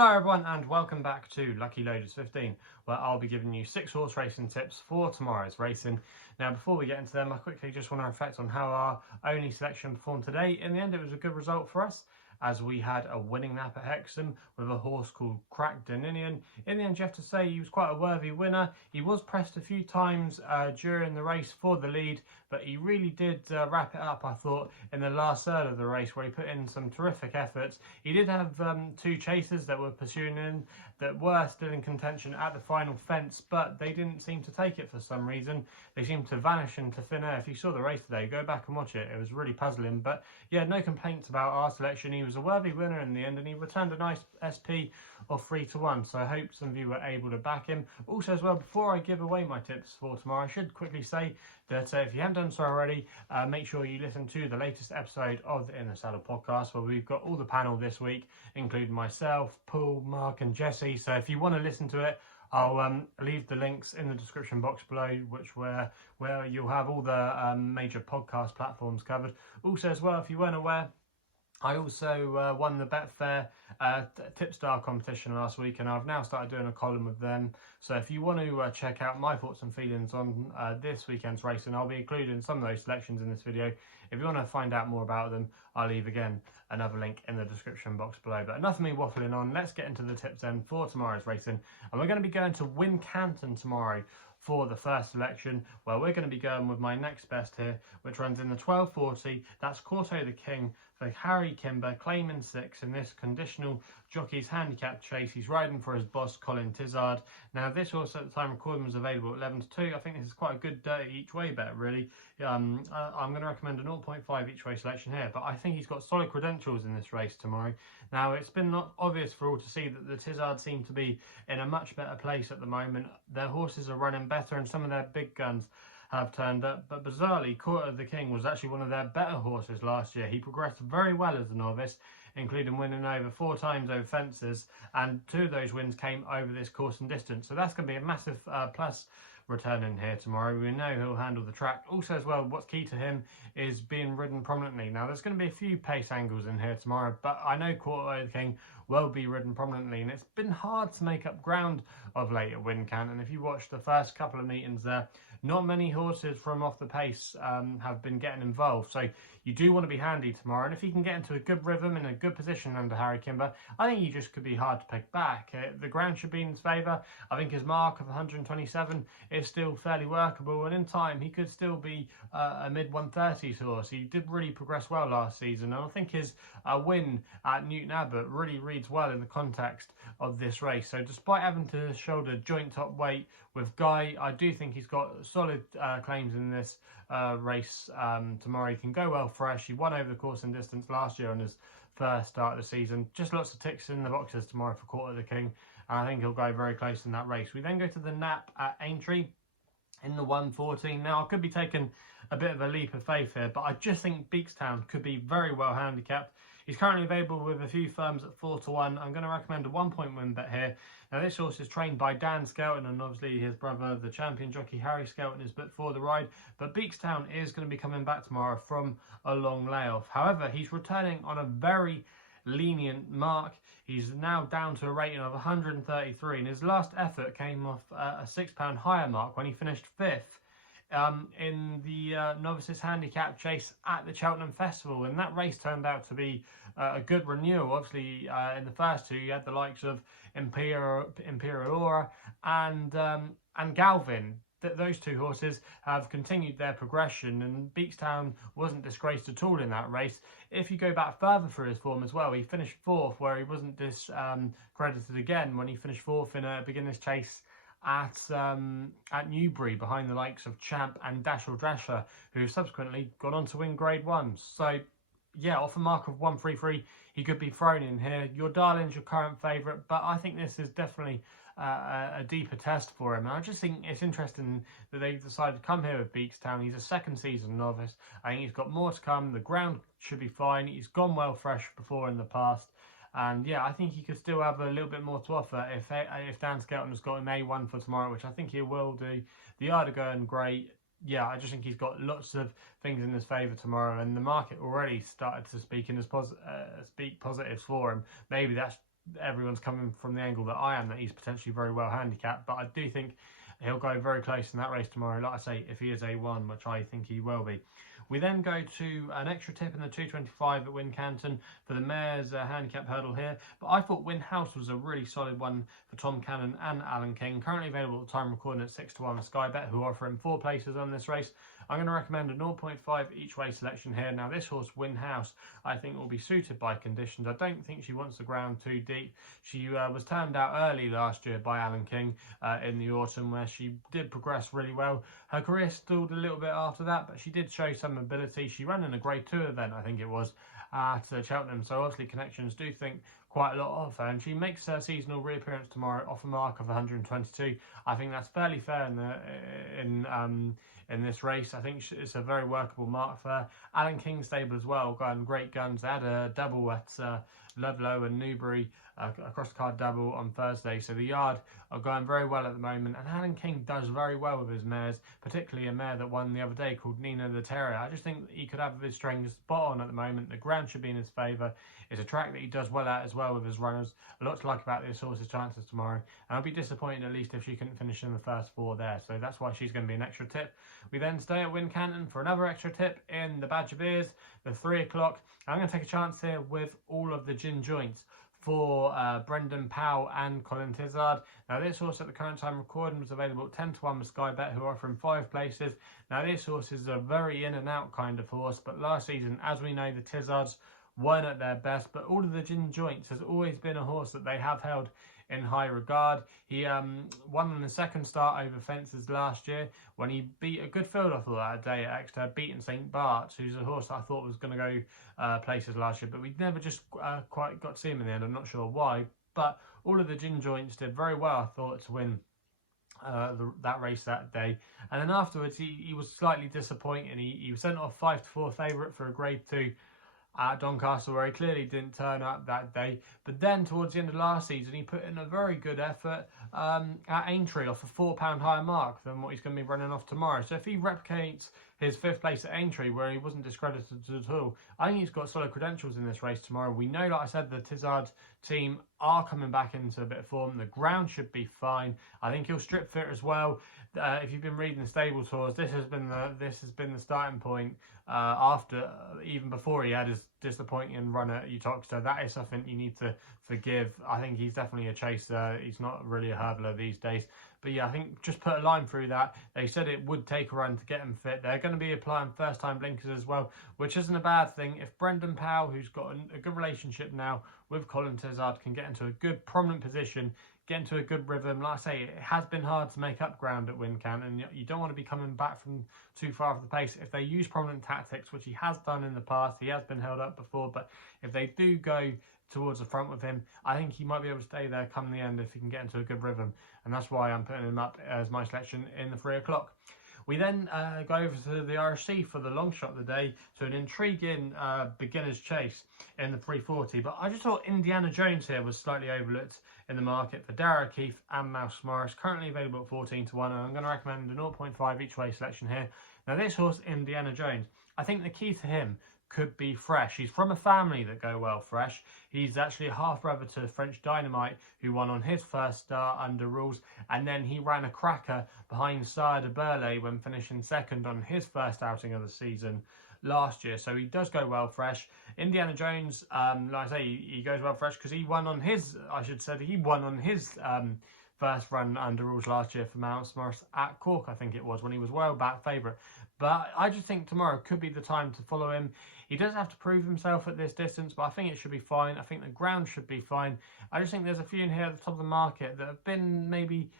Hello everyone and welcome back to Lucky Loaders 15, where I'll be giving you 6 horse racing tips for tomorrow's racing. Now before we get into them, I quickly just want to reflect on how our only selection performed today. In the end it was a good result for us, as we had a winning nap at Hexham with a horse called Crack Daninian. In the end, you have to say he was quite a worthy winner. He was pressed a few times during the race for the lead, but he really did wrap it up, I thought, in the last third of the race, where he put in some terrific efforts. He did have 2 chasers that were pursuing him that were still in contention at the final fence, but they didn't seem to take it for some reason. They seemed to vanish into thin air. If you saw the race today, go back and watch it. It was really puzzling, but yeah, no complaints about our selection. He was a worthy winner in the end, and he returned a nice SP of 3-1, so I hope some of you were able to back him. Also as well, before I give away my tips for tomorrow, I should quickly say that if you haven't done so already, make sure you listen to the latest episode of the In the Saddle podcast, where we've got all the panel this week, including myself, Paul, Mark and Jesse. So if you want to listen to it, I'll leave the links in the description box below, where you'll have all the major podcast platforms covered. Also as well, if you weren't aware, I also won the Betfair Tipstar competition last week, and I've now started doing a column with them. So if you want to check out my thoughts and feelings on this weekend's racing, I'll be including some of those selections in this video. If you want to find out more about them, I'll leave again another link in the description box below. But enough of me waffling on, let's get into the tips then for tomorrow's racing. And we're going to be going to Wincanton tomorrow for the first selection, where we're going to be going with my next best here, which runs in the 1240. That's Kauto the King for Harry Kimber, claiming 6 in this conditional jockey's handicap chase. He's riding for his boss, Colin Tizard. Now this horse at the time recording was available at 11-2. I think this is quite a good each way bet, really. I'm going to recommend a 0.5 each way selection here, but I think he's got solid credentials in this race tomorrow. Now it's been not obvious for all to see that the Tizard seem to be in a much better place at the moment. Their horses are running better and some of their big guns have turned up, but bizarrely Kauto the King was actually one of their better horses last year. He progressed very well as a novice, including winning over 4 times over fences, and 2 of those wins came over this course and distance, so that's going to be a massive plus returning here tomorrow. We know he'll handle the track. Also as well, what's key to him is being ridden prominently. Now there's going to be a few pace angles in here tomorrow, but I know Kauto the King will be ridden prominently, and it's been hard to make up ground of late at Wincanton. If you watch the first couple of meetings there, not many horses from off the pace have been getting involved, so you do want to be handy tomorrow. And if you can get into a good rhythm in a good position under Harry Kimber, I think he just could be hard to pick back. The ground should be in his favour. I think his mark of 127 is still fairly workable, and in time he could still be a mid-130s horse. He did really progress well last season, and I think his win at Newton Abbot really reads well in the context of this race. So despite having to shoulder joint top weight with Guy, I do think he's got solid claims in this race tomorrow. He can go well fresh. He won over the course and distance last year on his first start of the season. Just lots of ticks in the boxes tomorrow for Kauto the King, and I think he'll go very close in that race. We then go to the Nap at Aintree in the 114. Now I could be taking a bit of a leap of faith here, but I just think Beakstown could be very well handicapped. He's currently available with a few firms at 4-1. I'm going to recommend a 1-point win bet here. Now this horse is trained by Dan Skelton, and obviously his brother, the champion jockey Harry Skelton, is booked for the ride. But Beakstown is going to be coming back tomorrow from a long layoff. However, he's returning on a very lenient mark. He's now down to a rating of 133, and his last effort came off a £6 higher mark when he finished 5th in the novices handicap chase at the Cheltenham Festival, and that race turned out to be a good renewal. Obviously in the first 2 you had the likes of Imperial Aura and Galvin. Those 2 horses have continued their progression, and Beakstown wasn't disgraced at all in that race. If you go back further through his form as well, he finished 4th, where he wasn't discredited again when he finished 4th in a beginner's chase at Newbury behind the likes of Champ and Dashel Drasher, who have subsequently gone on to win Grade 1s. So yeah, off a mark of 133, he could be thrown in here. Your Darling's your current favourite, but I think this is definitely a deeper test for him. And I just think it's interesting that they decided to come here with Beakstown. He's a 2nd season novice. I think he's got more to come. The ground should be fine. He's gone well fresh before in the past. And yeah, I think he could still have a little bit more to offer if Dan Skelton has got him A1 for tomorrow, which I think he will do. The yard are going great. Yeah, I just think he's got lots of things in his favour tomorrow, and the market already started to speak positives for him. Maybe that's everyone's coming from the angle that I am, that he's potentially very well handicapped, but I do think he'll go very close in that race tomorrow, like I say, if he is A1, which I think he will be. We then go to an extra tip in the 225 at Wincanton for the mare's handicap hurdle here. But I thought Wynn House was a really solid one for Tom Cannon and Alan King. Currently available at the time recording at 6-1 with SkyBet, who offer him 4 places on this race. I'm going to recommend a 0.5 each way selection here. Now this horse, Wynn House, I think will be suited by conditions. I don't think she wants the ground too deep. She was turned out early last year by Alan King in the autumn, where she did progress really well. Her career stalled a little bit after that, but she did show some ability. She ran in a Grade 2 event, I think it was, at Cheltenham, so obviously connections do think quite a lot of her, and she makes her seasonal reappearance tomorrow off a mark of 122. I think that's fairly fair in this race. I think it's a very workable mark for her. Alan King stable as well, got great guns. They had a double at Ludlow and Newbury, across the card double on Thursday, so the yard are going very well at the moment, and Alan King does very well with his mares, particularly a mare that won the other day called Nina the Terrier. I just think he could have his strings spot on at the moment. The ground should be in his favour. It's a track that he does well at as well with his runners. A lot to like about this horse's chances tomorrow, and I'll be disappointed at least if she couldn't finish in the first 4 there, so that's why she's going to be an extra tip. We then stay at Wincanton for another extra tip in the Badger Beers, the 3 o'clock. I'm going to take a chance here with all of the gin joints for Brendan Powell and Colin Tizard. Now this horse at the current time recording was available at 10-1 with SkyBet, who offer him 5 places. Now this horse is a very in and out kind of horse, but last season, as we know, the Tizards weren't at their best, but all of the gin joints has always been a horse that they have held in high regard. He won in the second start over fences last year when he beat a good field off of that day at Exeter, beating St. Bart's, who's a horse I thought was going to go places last year, but we never just quite got to see him in the end. I'm not sure why, but all of the gin joints did very well, I thought, to win that race that day. And then afterwards he was slightly disappointing. He was sent off 5-4 favourite for a Grade 2 at Doncaster, where he clearly didn't turn up that day. But then towards the end of last season, he put in a very good effort at Aintree off a £4 higher mark than what he's going to be running off tomorrow. So if he replicates his 5th place at Aintree, where he wasn't discredited at all, I think he's got solid credentials in this race tomorrow. We know, like I said, the Tizard team are coming back into a bit of form. The ground should be fine. I think he'll strip fit as well. If you've been reading the stable tours, this has been the starting point after, even before he had his disappointing run at Uttoxeter. That is something you need to forgive. I think he's definitely a chaser. He's not really a hurdler these days. But yeah, I think just put a line through that. They said it would take a run to get him fit. They're going to be applying first-time blinkers as well, which isn't a bad thing. If Brendan Powell, who's got a good relationship now with Colin Tizard, can get into a good prominent position, get into a good rhythm. Like I say, it has been hard to make up ground at Wincanton, and you don't want to be coming back from too far off the pace. If they use prominent tactics, which he has done in the past, he has been held up before, but if they do go towards the front with him, I think he might be able to stay there come the end if he can get into a good rhythm, and that's why I'm putting him up as my selection in the 3 o'clock. We then go over to the RSC for the long shot of the day, to an intriguing beginner's chase in the 340. But I just thought Indiana Jones here was slightly overlooked in the market for Dara Keith and Mouse Morris, currently available at 14-1, and I'm going to recommend a 0.5 each way selection here. Now this horse, Indiana Jones, I think the key to him could be fresh. He's from a family that go well fresh. He's actually a half-brother to French Dynamite, who won on his first start under rules, and then he ran a cracker behind Sire de Burley when finishing second on his first outing of the season last year. So he does go well fresh. Indiana Jones, like I say, he goes well fresh because he won on his, first run under rules last year for Mouse Morris at Cork, I think it was, when he was well back favourite. But I just think tomorrow could be the time to follow him. He does have to prove himself at this distance, but I think it should be fine. I think the ground should be fine. I just think there's a few in here at the top of the market that have been maybe...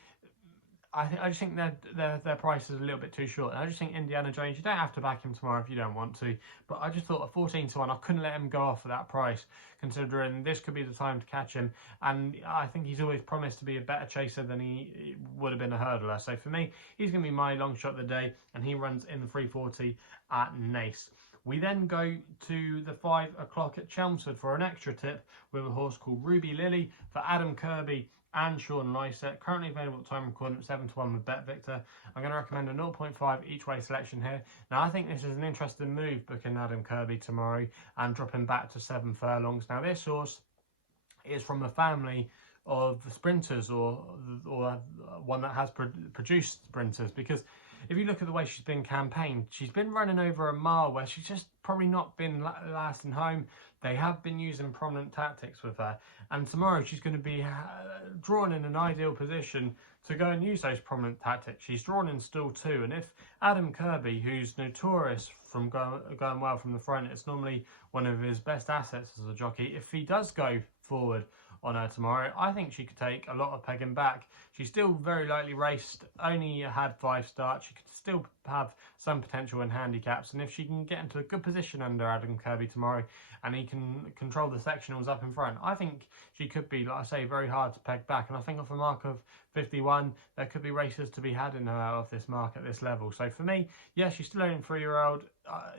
I just think their price is a little bit too short. And I just think Indiana Jones, you don't have to back him tomorrow if you don't want to. But I just thought at 14-1, I couldn't let him go off at that price, considering this could be the time to catch him. And I think he's always promised to be a better chaser than he would have been a hurdler. So for me, he's going to be my long shot of the day, and he runs in the 340 at Naas. We then go to the 5 o'clock at Chelmsford for an extra tip with a horse called Ruby Lily for Adam Kirby and Sean Lysett, currently available at time recording at 7-1 with Bet Victor. I'm going to recommend a 0.5 each way selection here. Now I think this is an interesting move, booking Adam Kirby tomorrow and dropping back to 7 furlongs. Now this horse is from a family of sprinters, or one that has produced sprinters. Because if you look at the way she's been campaigned, she's been running over a mile where she's just probably not been lasting home. They have been using prominent tactics with her, and tomorrow she's going to be drawn in an ideal position to go and use those prominent tactics. She's drawn in stall 2, and if Adam Kirby, who's notorious from going well from the front, it's normally one of his best assets as a jockey, if he does go forward on her tomorrow, I think she could take a lot of pegging back. She's still very lightly raced, only had 5 starts. She could still have some potential in handicaps, and if she can get into a good position under Adam Kirby tomorrow and he can control the sectionals up in front, I think she could be, like I say, very hard to peg back. And I think off a mark of 51, there could be races to be had in her off this mark at this level. So for me, yeah, she's still only 3-year-old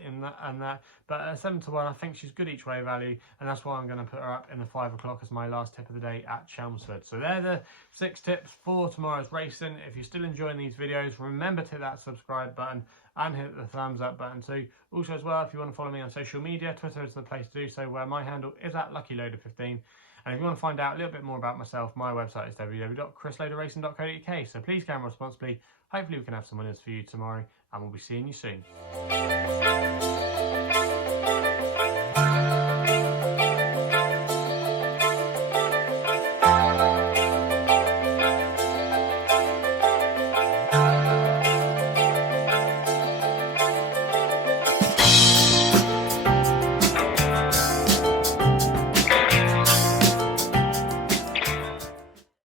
in that, but at 7-1, I think she's good each way value, and that's why I'm going to put her up in the 5 o'clock as my last tip of the day at Chelmsford. So they're the 6 tips for tomorrow's racing. If you're still enjoying these videos, remember to hit that subscribe button and hit the thumbs up button too. Also as well, if you want to follow me on social media, Twitter is the place to do so, where my handle is at LuckyLoader15. And if you want to find out a little bit more about myself, my website is www.chrisloaderracing.co.uk. So please gamble responsibly. Hopefully we can have some winners for you tomorrow, and we'll be seeing you soon.